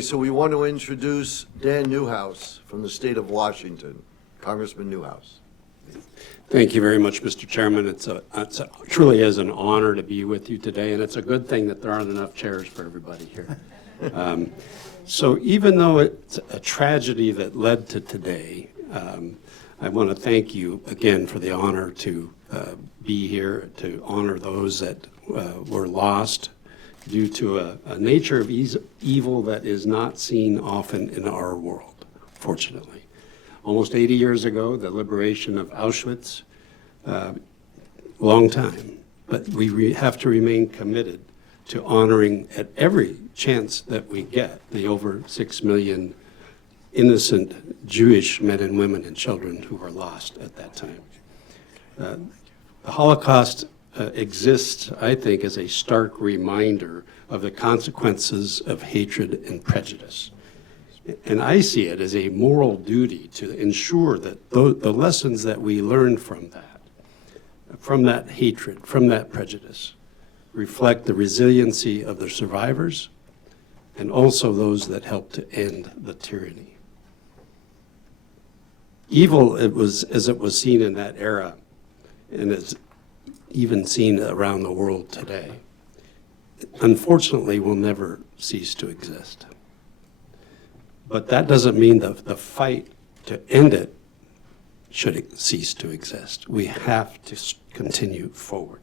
So we want to introduce Dan Newhouse from the state of Washington. Congressman Newhouse. Thank you very much, Mr. Chairman. It truly is an honor to be with you today, and it's a good thing that there aren't enough chairs for everybody here. So even though it's a tragedy that led to today, I want to thank you again for the honor to be here to honor those that were lost due to a nature of evil that is not seen often in our world, fortunately. Almost 80 years ago, the liberation of Auschwitz, long time, but we have to remain committed to honoring at every chance that we get the over 6 million innocent Jewish men and women and children who were lost at that time. The Holocaust exists, I think, as a stark reminder of the consequences of hatred and prejudice. And I see it as a moral duty to ensure that the lessons that we learn from that hatred, from that prejudice, reflect the resiliency of the survivors and also those that helped to end the tyranny. Evil, as it was seen in that era, and is even seen around the world today, unfortunately will never cease to exist. But that doesn't mean the fight to end it should cease to exist. We have to continue forward.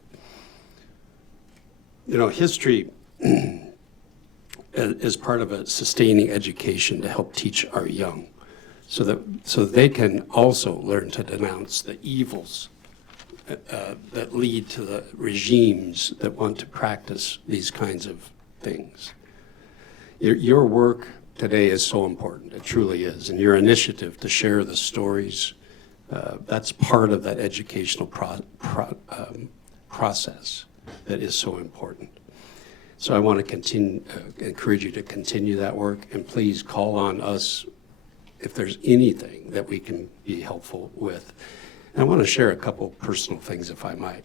You know, history is part of a sustaining education to help teach our young so that they can also learn to denounce the evils that lead to the regimes that want to practice these kinds of things. Your work today is so important, it truly is, and your initiative to share the stories, that's part of that educational process that is so important. So I want to encourage you to continue that work, and please call on us if there's anything that we can be helpful with. And I want to share a couple personal things, if I might.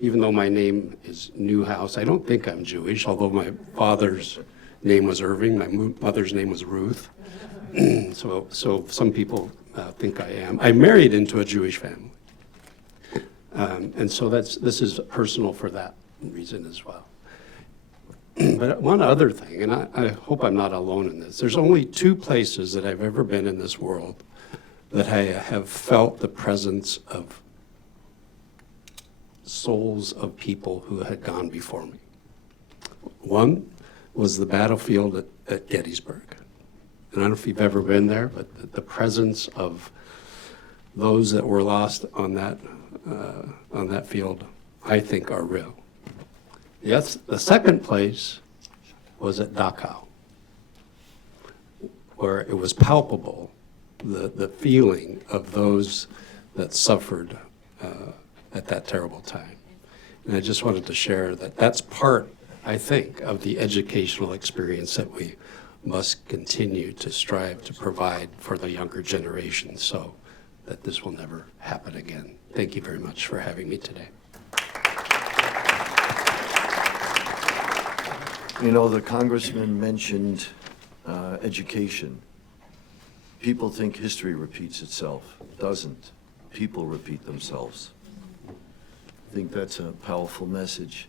Even though my name is Newhouse, I don't think I'm Jewish, although my father's name was Irving, my mother's name was Ruth. So some people think I am. I married into a Jewish family. And so this is personal for that reason as well. But one other thing, and I hope I'm not alone in this, there's only 2 places that I've ever been in this world that I have felt the presence of souls of people who had gone before me. One was the battlefield at Gettysburg. And I don't know if you've ever been there, but the presence of those that were lost on that field, I think, are real. Yes, the second place was at Dachau, where it was palpable, the feeling of those that suffered at that terrible time. And I just wanted to share that that's part, I think, of the educational experience that we must continue to strive to provide for the younger generation so that this will never happen again. Thank you very much for having me today. You know, the congressman mentioned education. People think history repeats itself. It doesn't. People repeat themselves. I think that's a powerful message.